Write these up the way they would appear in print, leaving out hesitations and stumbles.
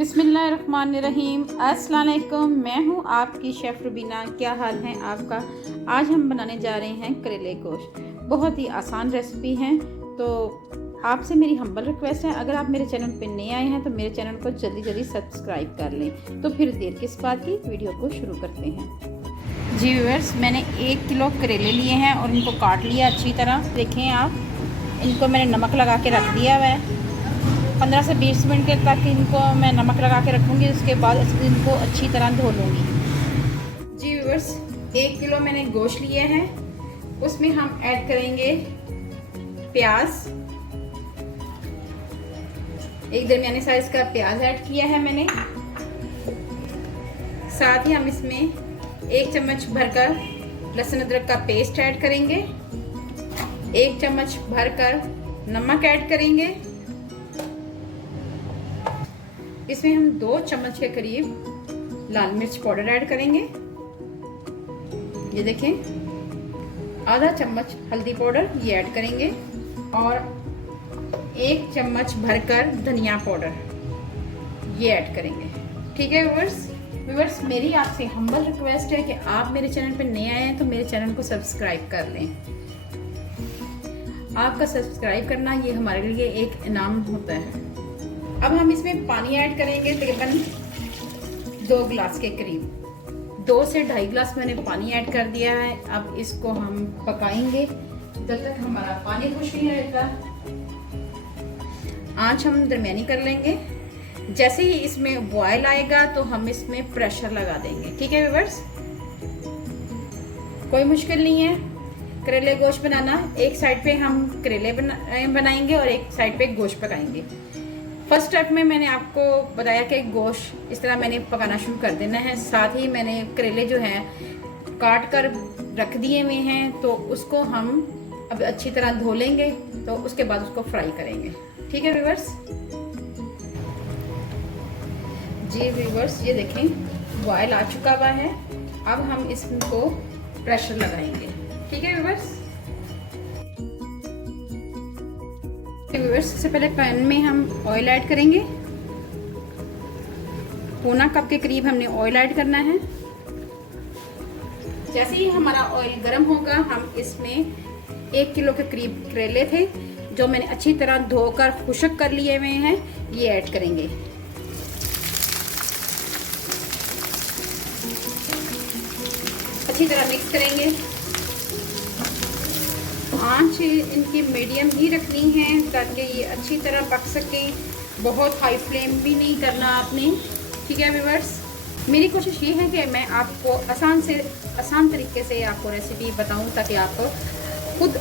बिस्मिल्लाहिर्रहमानिर्रहीम। अस्सलाम वालेकुम। मैं हूँ आपकी शेफ़ रुबीना। क्या हाल है आपका? आज हम बनाने जा रहे हैं करेले गोश्त। बहुत ही आसान रेसिपी है। तो आपसे मेरी हम्बल रिक्वेस्ट है, अगर आप मेरे चैनल पर नए आए हैं तो मेरे चैनल को जल्दी जल्दी सब्सक्राइब कर लें। तो फिर देर किस बात की, वीडियो को शुरू करते हैं। जी व्यूअर्स, मैंने 1 किलो करेले लिए हैं और इनको काट लिया अच्छी तरह। देखें आप, इनको मैंने नमक लगा के रख दिया हुआ है। 15 से 20 मिनट के तक इनको मैं नमक लगा के रखूँगी। उसके बाद इनको अच्छी तरह धो लूँगी। जी व्यूअर्स, 1 किलो मैंने गोश्त लिए हैं। उसमें हम ऐड करेंगे प्याज। एक दरमियाने साइज का प्याज ऐड किया है मैंने। साथ ही हम इसमें 1 चम्मच भरकर लहसुन अदरक का पेस्ट ऐड करेंगे। 1 चम्मच भरकर नमक ऐड करेंगे। इसमें हम 2 चम्मच के करीब लाल मिर्च पाउडर ऐड करेंगे। ये देखें, आधा चम्मच हल्दी पाउडर ये ऐड करेंगे और 1 चम्मच भरकर धनिया पाउडर ये ऐड करेंगे। ठीक है व्यूअर्स, मेरी आपसे हम्बल रिक्वेस्ट है कि आप मेरे चैनल पर नए आए हैं तो मेरे चैनल को सब्सक्राइब कर लें। आपका सब्सक्राइब करना ये हमारे लिए एक इनाम होता है। अब हम इसमें पानी ऐड करेंगे, तकरीबन 2 गिलास के करीब। 2 से 2.5 गिलास मैंने पानी ऐड कर दिया है। अब इसको हम पकाएंगे जब तक हमारा पानी खुश नहीं रहता। आंच हम दरमियानी कर लेंगे। जैसे ही इसमें बॉयल आएगा तो हम इसमें प्रेशर लगा देंगे। ठीक है व्यूअर्स, कोई मुश्किल नहीं है करेले गोश्त बनाना। एक साइड पे हम करेले बनाएंगे और एक साइड पे गोश्त पकाएंगे। फर्स्ट स्टेप में मैंने आपको बताया कि गोश्त इस तरह मैंने पकाना शुरू कर देना है। साथ ही मैंने करेले जो हैं काट कर रख दिए हुए हैं, तो उसको हम अब अच्छी तरह धो लेंगे। तो उसके बाद उसको फ्राई करेंगे। ठीक है व्यूअर्स। जी व्यूअर्स, ये देखें बॉयल आ चुका हुआ है। अब हम इसको प्रेशर लगाएंगे। ठीक है व्यूअर्स। सबसे पहले पैन में हम ऑयल ऐड करेंगे। 1/4 कप के करीब हमने ऑयल ऐड करना है। जैसे ही हमारा ऑयल गर्म होगा, हम इसमें 1 किलो के करीब करेले थे जो मैंने अच्छी तरह धोकर खुश्क कर लिए हुए हैं, ये ऐड करेंगे। अच्छी तरह मिक्स करेंगे। आंच इनकी मीडियम ही रखनी है ताकि ये अच्छी तरह पक सकें। बहुत हाई फ्लेम भी नहीं करना आपने। ठीक है व्यूअर्स, मेरी कोशिश ये है कि मैं आपको आसान तरीके से आपको रेसिपी बताऊं ताकि आप खुद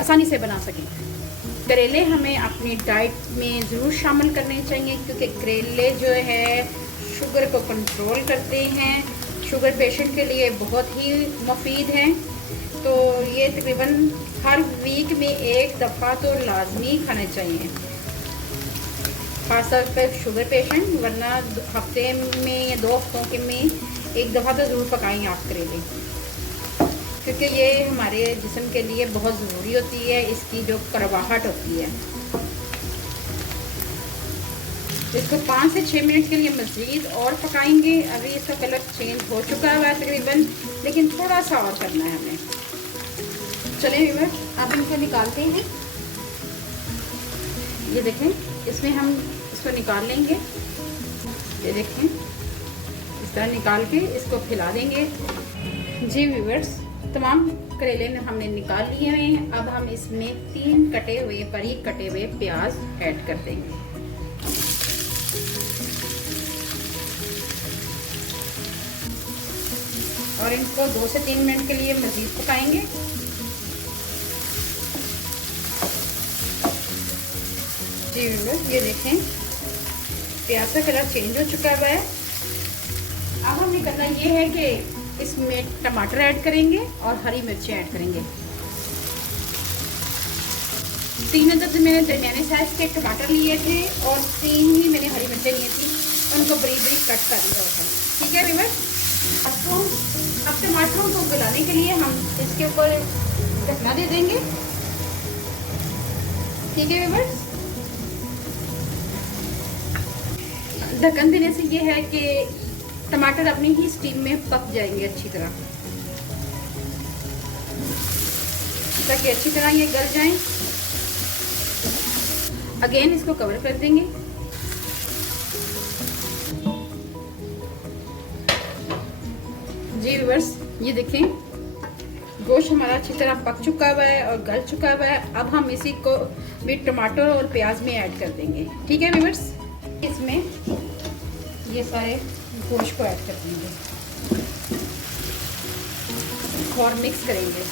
आसानी से बना सकें। करेले हमें अपनी डाइट में ज़रूर शामिल करने चाहिए, क्योंकि करेले जो है शुगर को कंट्रोल करते हैं। शुगर पेशेंट के लिए बहुत ही मुफीद हैं। तो ये तकरीबन हर वीक में 1 दफ़ा तो लाजमी खाना चाहिए, खासतौर पर शुगर पेशेंट। वरना हफ्ते में या 2 हफ्तों के में 1 दफ़ा तो ज़रूर पकाएंगे आप करेले, क्योंकि ये हमारे जिस्म के लिए बहुत ज़रूरी होती है। इसकी जो कड़वाहट होती है, इसको 5 से 6 मिनट के लिए मज़ीद और पकाएंगे। अभी इसका कलर चेंज हो चुका है तकरीबन, लेकिन थोड़ा सा और करना है हमें। चलिए व्यूअर्स, अब इनको निकालते हैं। ये देखें, इसमें हम इसको निकाल लेंगे। ये देखें, इस तरह निकाल के इसको फैला देंगे। जी व्यूअर्स, तमाम करेले हमने निकाल लिए हैं। अब हम इसमें 3 बारीक कटे हुए प्याज ऐड कर देंगे। और इनको 2 से 3 मिनट के लिए मज़ीद पकाएंगे। जी व्यूअर्स, ये देखें प्याज का कलर चेंज हो चुका है। अब हमें करना ये है कि इसमें टमाटर ऐड करेंगे और हरी मिर्चें ऐड करेंगे। 3 अदद मैंने दरमियाने साइज के टमाटर लिए थे और 3 ही मैंने हरी मिर्चें ली थी। उनको बरीक बरीक कट कर लिया होता है। ठीक है व्यूअर्स, अब टमाटरों को गलाने के लिए हम इसके ऊपर ढकना दे देंगे। ठीक है व्यूअर्स, ढक्कन देने से ये है कि टमाटर अपनी ही स्टीम में पक जाएंगे अच्छी तरह, ताकि अच्छी तरह ये गल जाएं। अगेन इसको कवर कर देंगे। जी व्यूअर्स, ये देखें गोश्त हमारा अच्छी तरह पक चुका हुआ है और गल चुका हुआ है। अब हम इसी को भी टमाटर और प्याज में ऐड कर देंगे। ठीक है व्यूअर्स, इसमें ये सारे गोश्त को ऐड कर देंगे और मिक्स करेंगे।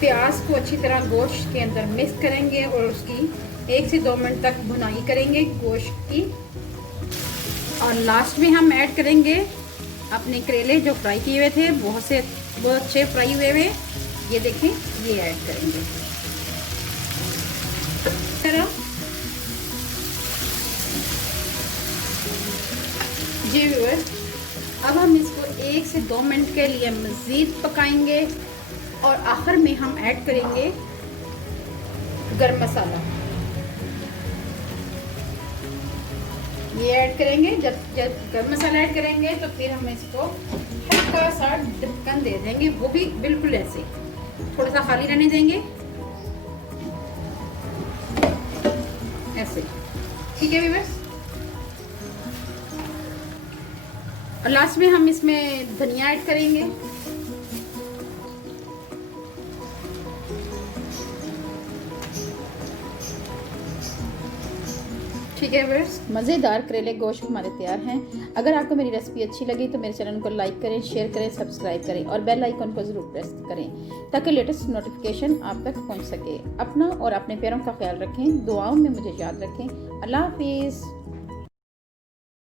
प्याज को अच्छी तरह गोश्त के अंदर मिक्स करेंगे और उसकी 1 से 2 मिनट तक भुनाई करेंगे गोश्त की। और लास्ट में हम ऐड करेंगे अपने करेले जो फ्राई किए हुए थे, बहुत अच्छे फ्राई हुए हुए। ये देखें, ये ऐड करेंगे। जी व्यूअर्स, अब हम इसको 1 से 2 मिनट के लिए मज़ीद पकाएंगे और आखिर में हम ऐड करेंगे गरम मसाला। ये ऐड करेंगे। जब गरम मसाला ऐड करेंगे तो फिर हम इसको हल्का सा ढक्कन दे देंगे, वो भी बिल्कुल ऐसे थोड़ा सा खाली रहने देंगे, ऐसे। ठीक है व्यूअर्स, और लास्ट में हम इसमें धनिया ऐड करेंगे। ठीक है व्यूअर्स, मज़ेदार करेले गोश्त हमारे तैयार हैं। अगर आपको मेरी रेसिपी अच्छी लगी तो मेरे चैनल को लाइक करें, शेयर करें, सब्सक्राइब करें और बेल आइकन को ज़रूर प्रेस करें ताकि लेटेस्ट नोटिफिकेशन आप तक पहुंच सके। अपना और अपने प्यारों का ख्याल रखें, दुआओं में मुझे याद रखें। अल्लाह हाफिज़।